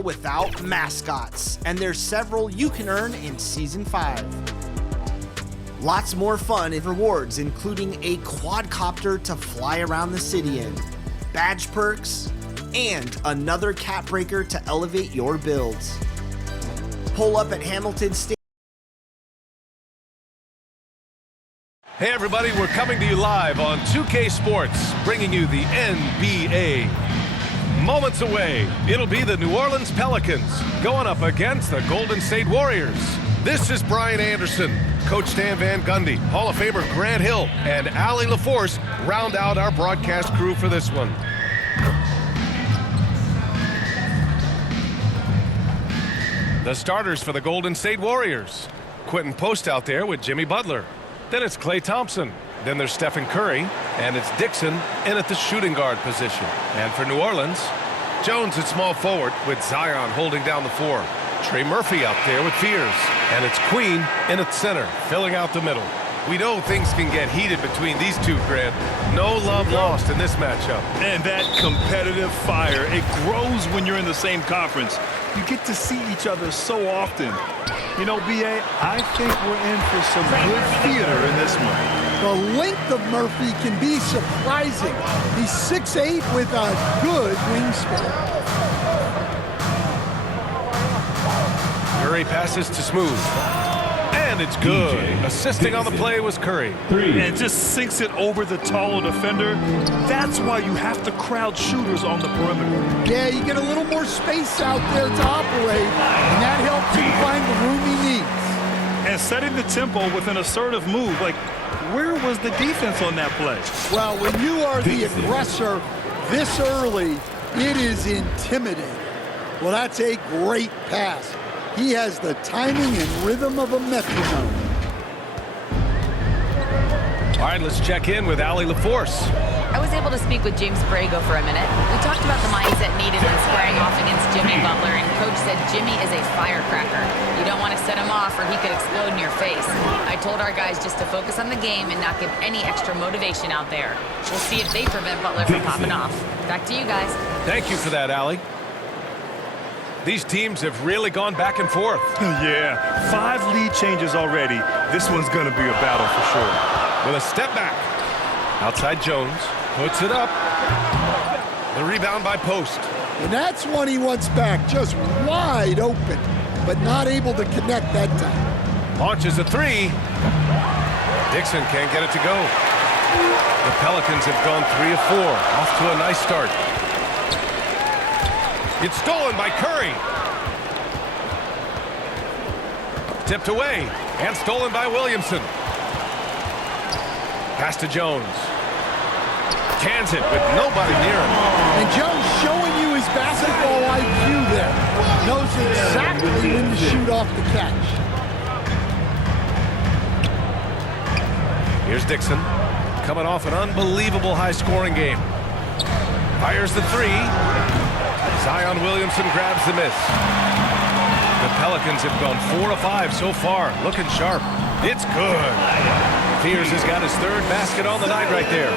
without mascots, and there's several you can earn in Season 5. Lots more fun and rewards, including a quadcopter to fly around the city in, badge perks, and another cat breaker to elevate your builds. Pull up at Hamilton State. Hey everybody, we're coming to you live on 2K Sports, bringing you the NBA. Moments away, it'll be the New Orleans Pelicans going up against the Golden State Warriors. This is Brian Anderson, Coach Stan Van Gundy, Hall of Famer Grant Hill, and Allie LaForce round out our broadcast crew for this one. The starters for the Golden State Warriors. Quentin Post out there with Jimmy Butler. Then it's Klay Thompson. Then there's Stephen Curry, and it's Dixon in at the shooting guard position. And for New Orleans, Jones at small forward with Zion holding down the four. Trey Murphy out there with Fears, and it's Queen in at center, filling out the middle. We know things can get heated between these two, Grant. No love lost in this matchup. And that competitive fire, it grows when you're in the same conference. You get to see each other so often. You know, B.A., I think we're in for some good theater in this one. The length of Murphy can be surprising. He's 6'8" with a good wingspan. Curry passes to Smooth. And it's good. Assisting on the play was Curry. And just sinks it over the taller defender. That's why you have to crowd shooters on the perimeter. Yeah, you get a little more space out there to operate, and that helps him find the room he needs. And setting the tempo with an assertive move, like, where was the defense on that play? Well, when you are the aggressor this early, it is intimidating. Well, that's a great pass. He has the timing and rhythm of a metronome. All right, let's check in with Allie LaForce. I was able to speak with James Borrego for a minute. We talked about the mindset needed when squaring off against Jimmy Butler, and Coach said Jimmy is a firecracker. You don't want to set him off or he could explode in your face. I told our guys just to focus on the game and not give any extra motivation out there. We'll see if they prevent Butler from popping off. Back to you guys. Thank you for that, Allie. These teams have really gone back and forth. Yeah, 5 lead changes already. This one's going to be a battle for sure. With a step back. Outside Jones. Puts it up. The rebound by Post. And that's one he wants back, just wide open, but not able to connect that time. Launches a three. Dixon can't get it to go. The Pelicans have gone 3 of 4. Off to a nice start. It's stolen by Curry. Tipped away and stolen by Williamson. Pass to Jones. Cans it with nobody near him. And Jones showing you his basketball IQ there. Knows exactly when to shoot off the catch. Here's Dixon. Coming off an unbelievable high-scoring game. Fires the three. Zion Williamson grabs the miss. The Pelicans have gone 4 of 5 so far. Looking sharp. It's good. Fears has got his 3rd basket on the night right there.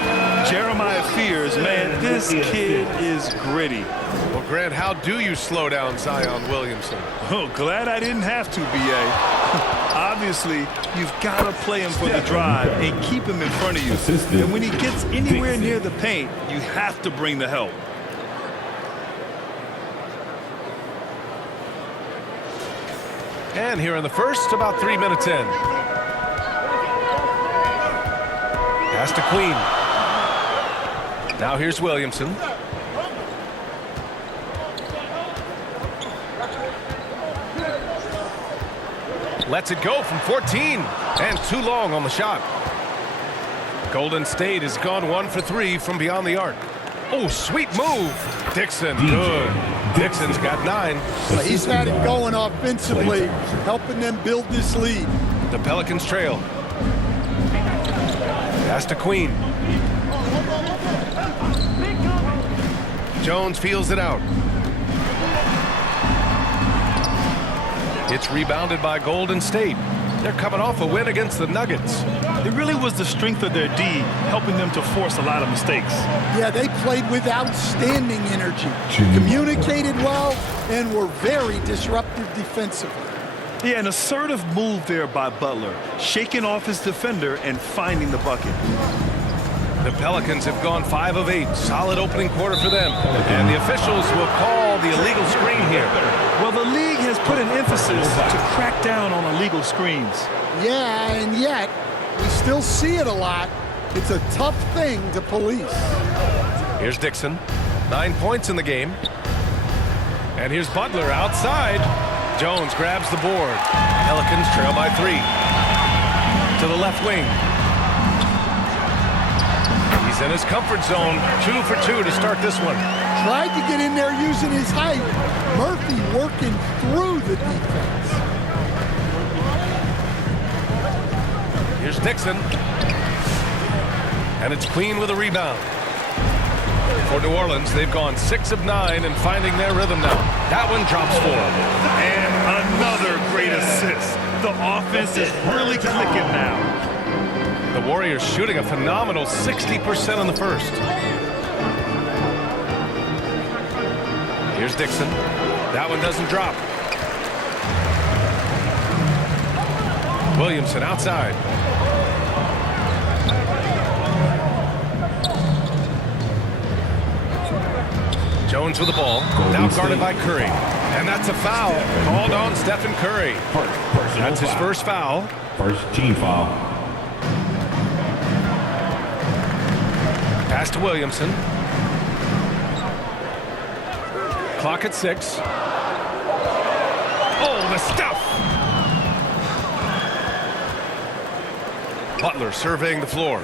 Jeremiah Fears, man, this kid is gritty. Well, Grant, how do you slow down Zion Williamson? Oh, glad I didn't have to, B.A. Obviously, you've got to play him for the drive and keep him in front of you. And when he gets anywhere near the paint, you have to bring the help. And here in the first, about 3 minutes in. Pass to Queen. Now here's Williamson. Lets it go from 14. And too long on the shot. Golden State has gone 1 for 3 from beyond the arc. Oh, sweet move. Dixon, good. Dixon's got 9. He's had it going offensively, helping them build this lead. The Pelicans trail. Pass to Queen. Jones feels it out. It's rebounded by Golden State. They're coming off a win against the Nuggets. It really was the strength of their D helping them to force a lot of mistakes. Yeah, they played with outstanding energy, communicated well, and were very disruptive defensively. Yeah, an assertive move there by Butler, shaking off his defender and finding the bucket. The Pelicans have gone 5 of 8. Solid opening quarter for them. And the officials will call the illegal screen here. Well, the league has put an emphasis to crack down on illegal screens. Yeah, and yet we still see it a lot. It's a tough thing to police. Here's Dixon. 9 points in the game. And here's Butler outside. Jones grabs the board. Pelicans trail by 3. To the left wing. He's in his comfort zone. 2 for 2 to start this one. Tried to get in there using his height. Murphy working through the defense. Here's Dixon. And it's Queen with a rebound. For New Orleans, they've gone 6 of 9 and finding their rhythm now. That one drops 4. And another great assist. The offense is really clicking now. The Warriors shooting a phenomenal 60% on the first. Here's Dixon. That one doesn't drop. Williamson outside. Jones with the ball. Now guarded by Curry. And that's a foul called on Stephen Curry. That's his first foul. First team foul. Pass to Williamson. Clock at 6. Oh, the stuff! Butler surveying the floor.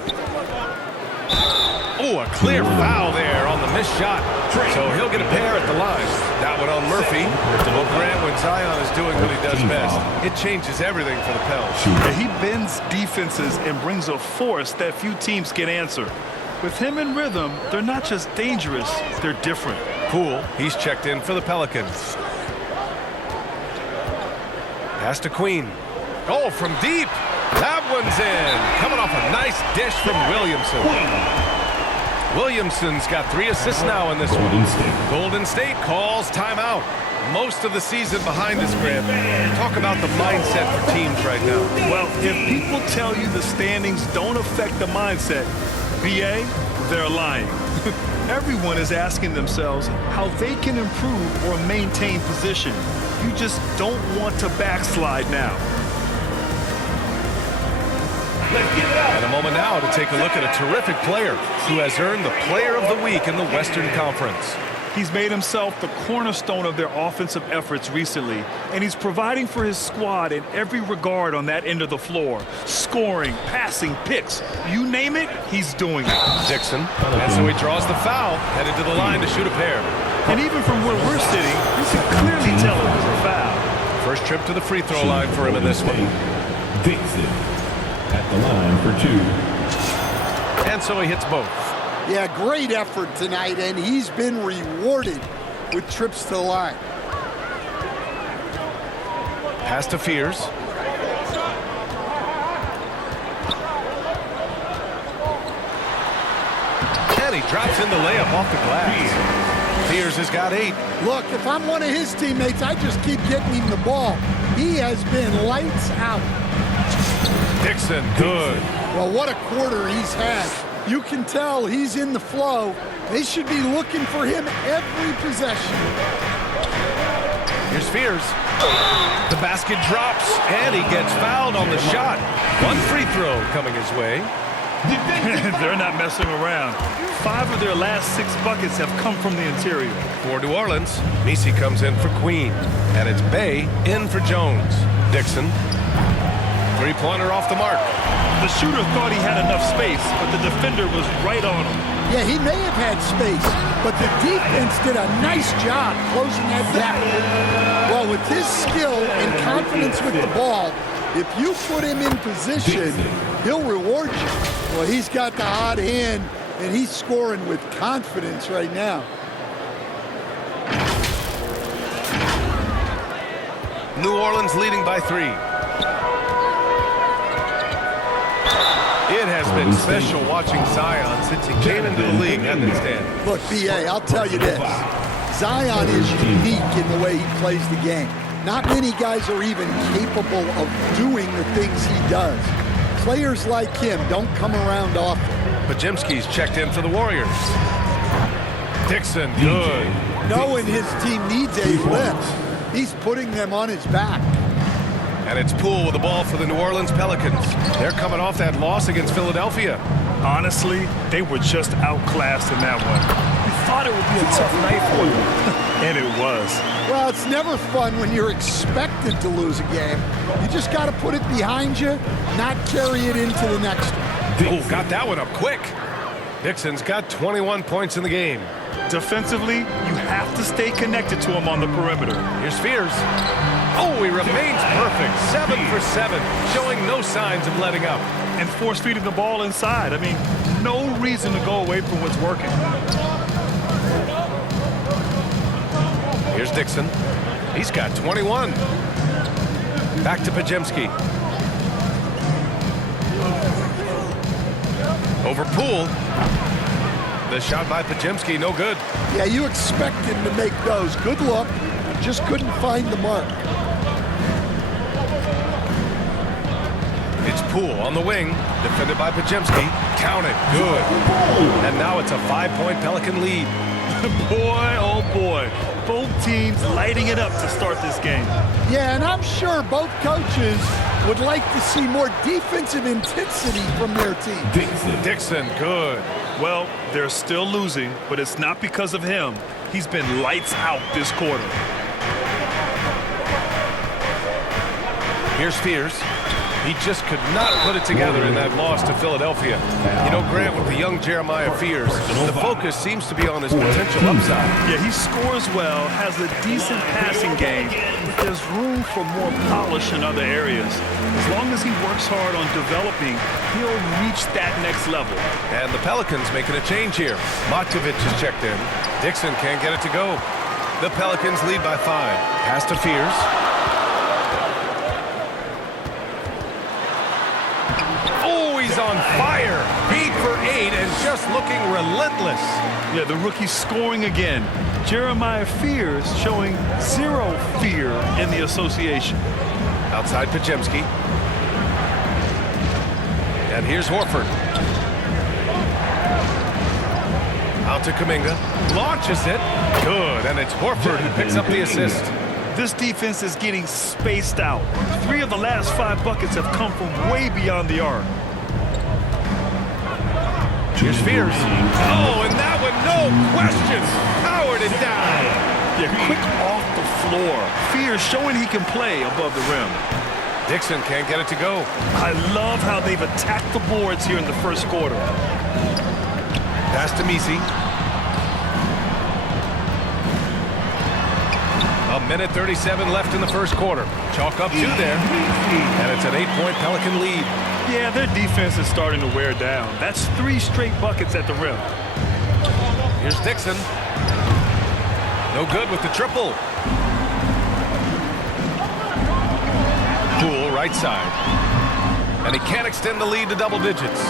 Oh, a clear foul there on the missed shot. So he'll get a pair at the line. That one on Murphy. Well, Grant, when Zion is doing what he does best, it changes everything for the Pels. Yeah, he bends defenses and brings a force that few teams can answer. With him in rhythm, they're not just dangerous, they're different. Poole, he's checked in for the Pelicans. Pass to Queen. Oh, from deep. That one's in. Coming off a nice dish from Williamson. Williamson's got 3 assists now in this one. Golden State calls timeout. Most of the season behind us, Grant. Talk about the mindset for teams right now. Well, if people tell you the standings don't affect the mindset, BA, they're lying. Everyone is asking themselves how they can improve or maintain position. You just don't want to backslide now. And a moment now to take a look at a terrific player who has earned the Player of the Week in the Western Conference. He's made himself the cornerstone of their offensive efforts recently, and he's providing for his squad in every regard on that end of the floor. Scoring, passing, picks, you name it, he's doing it. Dixon, and so he draws the foul, headed to the line to shoot a pair. And even from where we're sitting, you can clearly tell it was a foul. First trip to the free throw line for him in this one. Dixon at the line for 2. And so he hits both. Yeah, great effort tonight, and he's been rewarded with trips to the line. Pass to Fears. And he drops in the layup off the glass. Fears has got 8. Look, if I'm one of his teammates, I just keep getting him the ball. He has been lights out. Dixon, good. Well, what a quarter he's had. You can tell he's in the flow. They should be looking for him every possession. Here's Fears. The basket drops, and he gets fouled on the shot. One free throw coming his way. They're not messing around. 5 of their last 6 buckets have come from the interior. For New Orleans, Messi comes in for Queen, and it's Bay in for Jones. Dixon. Three-pointer off the mark. The shooter thought he had enough space, but the defender was right on him. Yeah, he may have had space, but the defense did a nice job closing that gap. Well, with his skill and confidence with the ball, if you put him in position, he'll reward you. Well, he's got the hot hand, and he's scoring with confidence right now. New Orleans leading by 3. been special watching Zion since he came into the league, hasn't it, Stan? Look, B.A., I'll tell you this. Zion is unique in the way he plays the game. Not many guys are even capable of doing the things he does. Players like him don't come around often. Pajemski's checked in for the Warriors. Dixon, good. Knowing his team needs a lift, he's putting them on his back. And it's Poole with the ball for the New Orleans Pelicans. They're coming off that loss against Philadelphia. Honestly, they were just outclassed in that one. We thought it would be a tough night for them, and it was. Well, it's never fun when you're expected to lose a game. You just got to put it behind you, not carry it into the next one. Oh, got that one up quick. Dixon's got 21 points in the game. Defensively, you have to stay connected to him on the perimeter. Here's Spears. Oh, he remains perfect. 7 for 7, showing no signs of letting up. And force-feeding the ball inside. I mean, no reason to go away from what's working. Here's Dixon. He's got 21. Back to Pajemski. Over Poole. The shot by Pajemski, no good. Yeah, you expect him to make those. Good look. Just couldn't find the mark. It's Poole on the wing, defended by Pajemski. Count it, good. And now it's a 5-point Pelican lead. Boy, oh boy. Both teams lighting it up to start this game. Yeah, and I'm sure both coaches would like to see more defensive intensity from their team. Dixon, good. Well, they're still losing, but it's not because of him. He's been lights out this quarter. Here's Spears. He just could not put it together in that loss to Philadelphia. You know, Grant, with the young Jeremiah Fears, the focus seems to be on his potential upside. Yeah, he scores well, has a decent passing game, but there's room for more polish in other areas. As long as he works hard on developing, he'll reach that next level. And the Pelicans making a change here. Matovich is checked in. Dixon can't get it to go. The Pelicans lead by 5. Pass to Fears. He's on fire. 8 for 8 and just looking relentless. Yeah, the rookie's scoring again. Jeremiah Fears showing zero fear in the association. Outside Pajemski. And here's Horford. Out to Kuminga. Launches it. Good. And it's Horford who picks up the assist. This defense is getting spaced out. 3 of the last 5 buckets have come from way beyond the arc. Here's Spears. Oh, and that one, no question. Powered it down. Yeah, quick off the floor. Fears showing he can play above the rim. Dixon can't get it to go. I love how they've attacked the boards here in the first quarter. Pass to Misi. 1:37 left in the first quarter. Chalk up 2 there. And it's an 8-point Pelican lead. Yeah, their defense is starting to wear down. That's 3 straight buckets at the rim. Here's Dixon. No good with the triple. Poole, right side. And he can't extend the lead to double digits.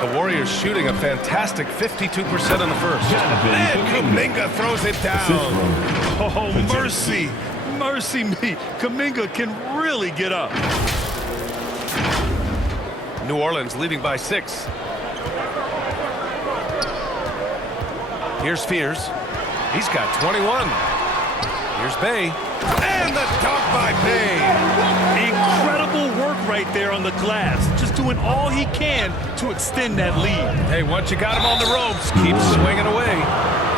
The Warriors shooting a fantastic 52% in the first. And Kuminga throws it down. Oh, mercy. Mercy me. Kuminga can really get up. New Orleans leading by 6. Here's Fears. He's got 21. Here's Bay. And the dunk by Bay. Incredible work right there on the glass. Just doing all he can to extend that lead. Hey, once you got him on the ropes, keep swinging away.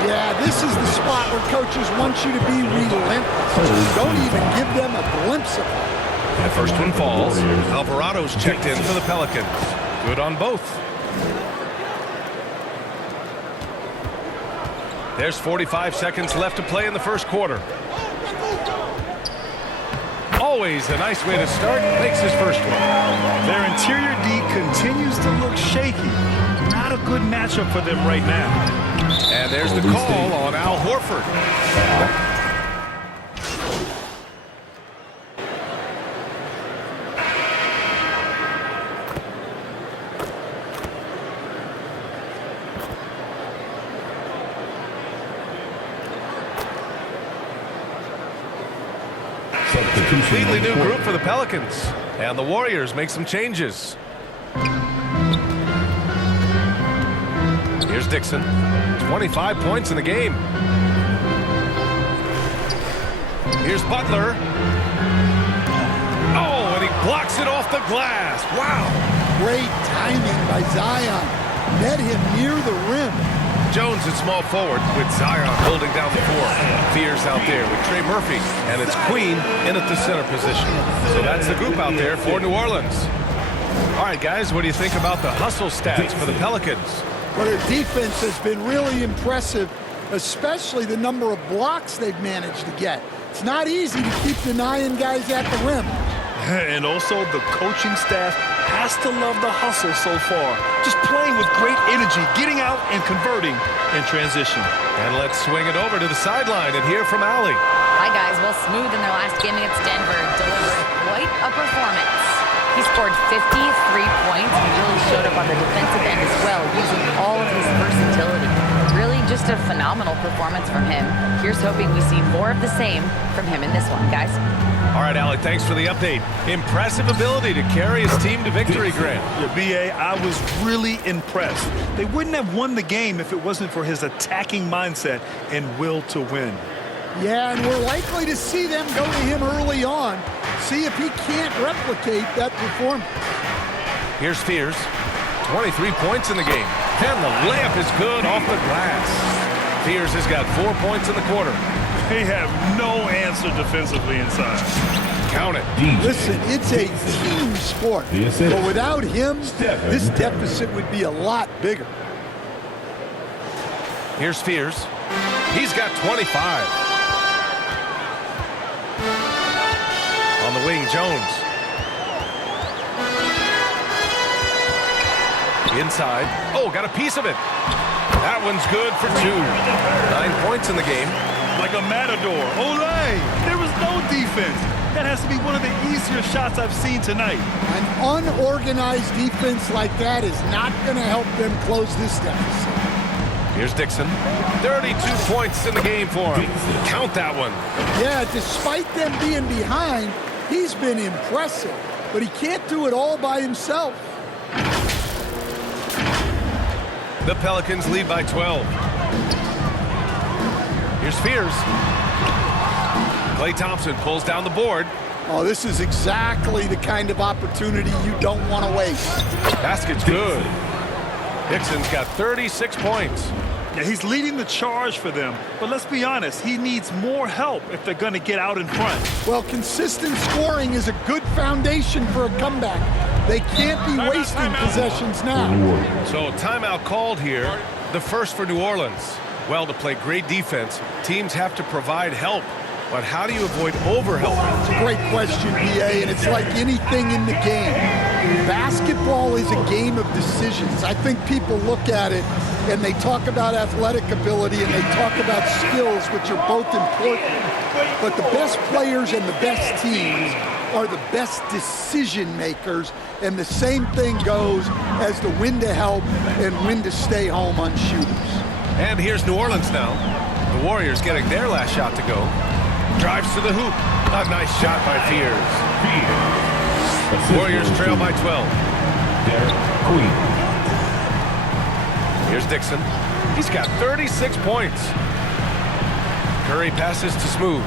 Yeah, this is the spot where coaches want you to be relentless. Don't even give them a glimpse of it. The first one falls. Alvarado's checked in for the Pelicans. Good on both. There's 45 seconds left to play in the first quarter. Always a nice way to start. Makes his first one. Their interior D continues to look shaky. Not a good matchup for them right now. And there's the call on Al Horford. Completely new group for the Pelicans. And the Warriors make some changes. Here's Dixon. 25 points in the game. Here's Butler. Oh, and he blocks it off the glass. Wow. Great timing by Zion. Met him near the rim. Jones at small forward with Zion holding down the floor. Fears out there with Trey Murphy. And it's Queen in at the center position. So that's the group out there for New Orleans. All right, guys, what do you think about the hustle stats for the Pelicans? Well, their defense has been really impressive, especially the number of blocks they've managed to get. It's not easy to keep denying guys at the rim. And also the coaching staff has to love the hustle so far. Just playing with great energy, getting out and converting in transition. And let's swing it over to the sideline and hear from Allie. Hi, guys. Well, Smooth in their last game against Denver delivered quite a performance. He scored 53 points and really showed up on the defensive end as well, using all of his versatility. Really just a phenomenal performance from him. Here's hoping we see more of the same from him in this one, guys. All right, Allie, thanks for the update. Impressive ability to carry his team to victory, Grant. Yeah, B.A., I was really impressed. They wouldn't have won the game if it wasn't for his attacking mindset and will to win. Yeah, and we're likely to see them go to him early on. See if he can't replicate that performance. Here's Fears. 23 points in the game. And the layup is good off the glass. Fears has got 4 points in the quarter. They have no answer defensively inside. Count it. Listen, it's a team sport. But without him, this deficit would be a lot bigger. Here's Fears. He's got 25. On the wing, Jones. Inside. Oh, got a piece of it. That one's good for 2. 9 points in the game. Like a matador. Olay! There was no defense. That has to be one of the easier shots I've seen tonight. An unorganized defense like that is not going to help them close this deficit. Here's Dixon. 32 points in the game for him. Count that one. Yeah, despite them being behind, he's been impressive. But he can't do it all by himself. The Pelicans lead by 12. Here's Fears. Klay Thompson pulls down the board. Oh, this is exactly the kind of opportunity you don't want to waste. Basket's good. Dixon's got 36 points. Yeah, he's leading the charge for them. But let's be honest, he needs more help if they're going to get out in front. Well, consistent scoring is a good foundation for a comeback. They can't be wasting possessions now. So timeout called here, the first for New Orleans. Well, to play great defense, teams have to provide help. But how do you avoid overhelping? It's a great question, B.A., and it's like anything in the game. Basketball is a game of decisions. I think people look at it and they talk about athletic ability and they talk about skills, which are both important. But the best players and the best teams are the best decision makers, and the same thing goes as the when to help and when to stay home on shooters. And here's New Orleans now. The Warriors getting their last shot to go. Drives to the hoop. A nice shot by Fears. Warriors trail by 12. Queen. Here's Dixon. He's got 36 points. Curry passes to Smooth.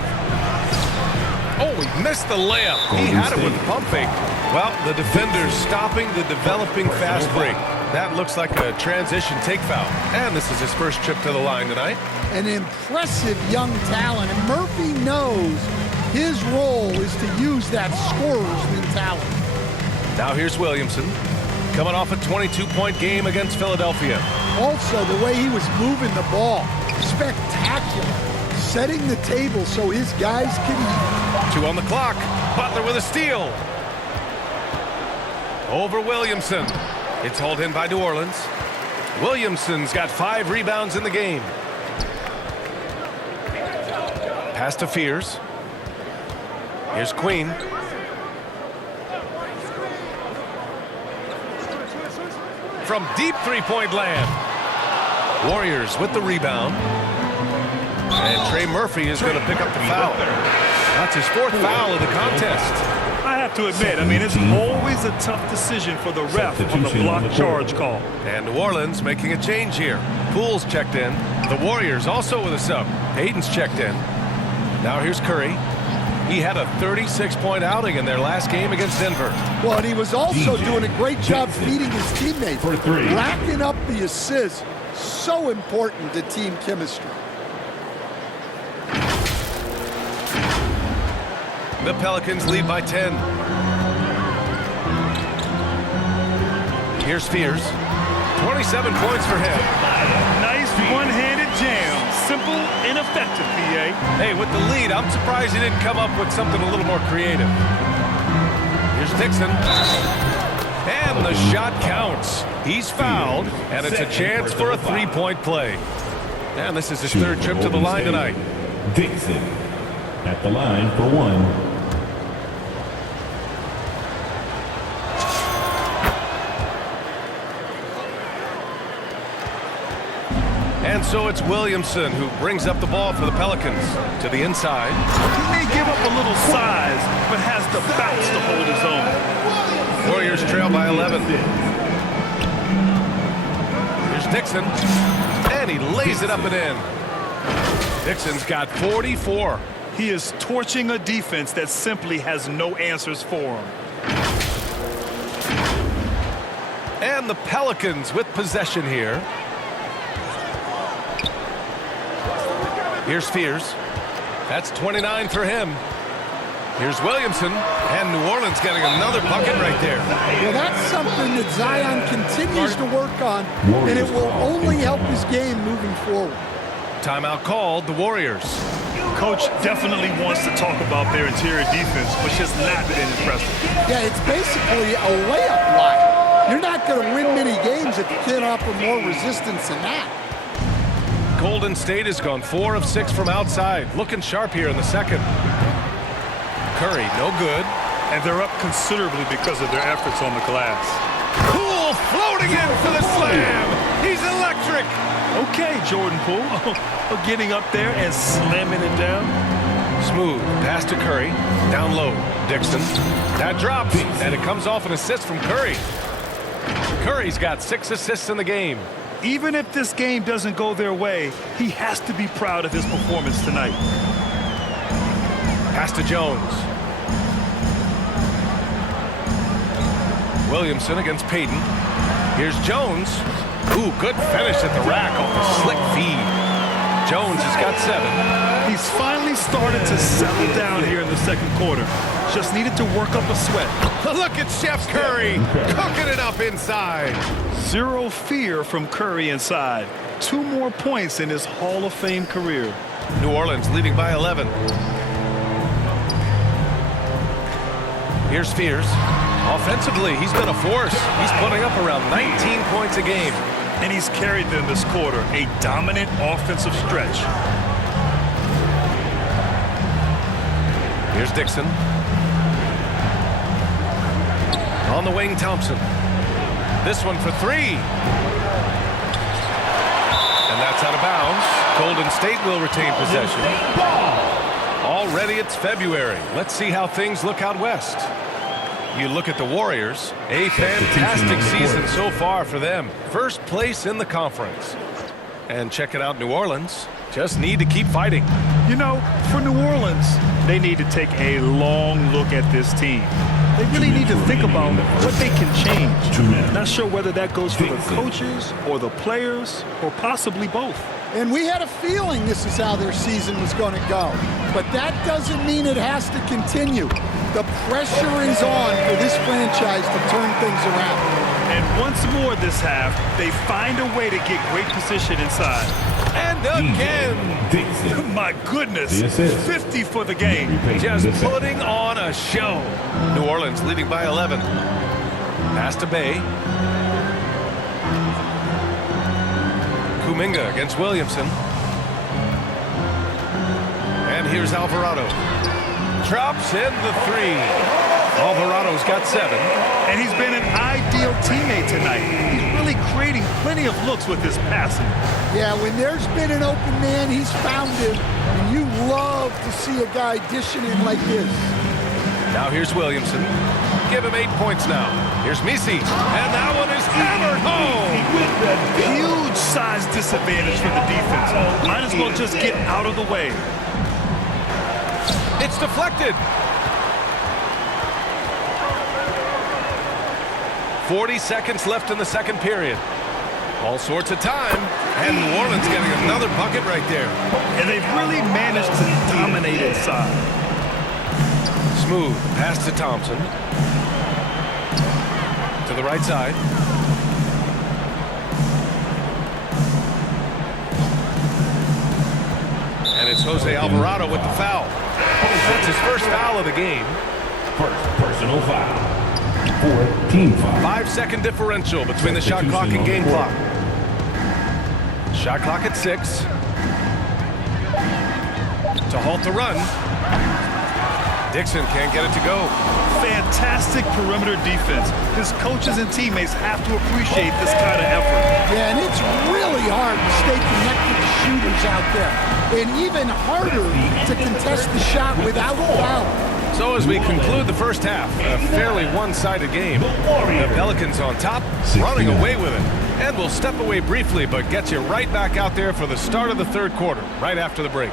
Oh, he missed the layup. He had it with pump fake. Well, the defender's stopping the developing fast break. That looks like a transition take foul. And this is his first trip to the line tonight. An impressive young talent, and Murphy knows his role is to use that scorer's mentality. Now here's Williamson, coming off a 22-point game against Philadelphia. Also, the way he was moving the ball, spectacular. Setting the table so his guys can eat. 2 on the clock. Butler with a steal. Over Williamson. It's hauled in by New Orleans. Williamson's got 5 rebounds in the game. Pass to Fears. Here's Queen. From deep three-point land. Warriors with the rebound. And Trey Murphy is going to pick up the foul. That's his 4th foul of the contest. I have to admit, I mean, it's always a tough decision for the ref on the block charge call. And New Orleans making a change here. Poole's checked in. The Warriors also with a sub. Hayden's checked in. Now here's Curry. He had a 36-point outing in their last game against Denver. Well, and he was also doing a great job feeding his teammates. Racking up the assists. So important to team chemistry. The Pelicans lead by 10. Here's Spears. 27 points for him. Nice one-handed jam. Simple and effective, PA. Hey, with the lead, I'm surprised he didn't come up with something a little more creative. Here's Dixon. And the shot counts. He's fouled, and it's a chance for a 3-point play. And this is his 3rd trip to the line tonight. Dixon at the line for 1. And so it's Williamson who brings up the ball for the Pelicans to the inside. He may give up a little size, but has the bounce to hold his own. Warriors trail by 11. Here's Dixon, and he lays it up and in. Dixon's got 44. He is torching a defense that simply has no answers for him. And the Pelicans with possession here. Here's Spears. That's 29 for him. Here's Williamson, and New Orleans getting another bucket right there. Well, that's something that Zion continues to work on, and it will only help his game moving forward. Timeout called, the Warriors. Coach definitely wants to talk about their interior defense, which has not been impressive. Yeah, it's basically a layup line. You're not going to win many games if you can't offer more resistance than that. Golden State has gone 4 of 6 from outside. Looking sharp here in the second. Curry, no good. And they're up considerably because of their efforts on the glass. Poole floating in for the slam. He's electric. Okay, Jordan Poole. Getting up there and slamming it down. Smooth pass to Curry. Down low, Dixon. That drops, and it comes off an assist from Curry. Curry's got 6 assists in the game. Even if this game doesn't go their way, he has to be proud of his performance tonight. Pass to Jones. Williamson against Payton. Here's Jones. Ooh, good finish at the rack off a slick feed. Jones has got 7. He's finally started to settle down here in the second quarter. Just needed to work up a sweat. Look at Chef Curry cooking it up inside. Zero fear from Curry inside. 2 more points in his Hall of Fame career. New Orleans leading by 11. Here's Spears. Offensively, he's been a force. He's putting up around 19 points a game. And he's carried them this quarter. A dominant offensive stretch. Here's Dixon. On the wing, Thompson. This one for 3. And that's out of bounds. Golden State will retain possession. Already it's February. Let's see how things look out west. You look at the Warriors. A fantastic season so far for them. First place in the conference. And check it out, New Orleans. Just need to keep fighting. You know, for New Orleans, they need to take a long look at this team. They really need to think about what they can change. Not sure whether that goes for the coaches or the players or possibly both. And we had a feeling this is how their season was going to go. But that doesn't mean it has to continue. The pressure is on for this franchise to turn things around. And once more this half, they find a way to get great position inside. And again. My goodness, 50 for the game. Just putting on a show. New Orleans leading by 11. Pass to Bay. Kuminga against Williamson. And here's Alvarado. Drops in the 3. Alvarado's got 7. And he's been an ideal teammate tonight. He's really creating plenty of looks with his passing. Yeah, when there's been an open man, he's found him. And you love to see a guy dishing in like this. Now here's Williamson. Give him 8 points now. Here's Misi. And that one is hammered home. Huge size disadvantage for the defense. Might as well just get out of the way. It's deflected. 40 seconds left in the second period. All sorts of time. And New Orleans getting another bucket right there. And they've really managed to dominate inside. Smooth pass to Thompson. To the right side. And it's Jose Alvarado with the foul. That's his first foul of the game. First personal foul. 4 team foul. 5-second differential between the shot clock and game clock. Shot clock at 6. To halt the run. Dixon can't get it to go. Fantastic perimeter defense. His coaches and teammates have to appreciate this kind of effort. Yeah, and it's really hard to stay connected to shooters out there. And even harder to contest the shot without foul. So as we conclude the first half, a fairly one-sided game. The Pelicans on top, running away with it. And we'll step away briefly, but get you right back out there for the start of the third quarter, right after the break.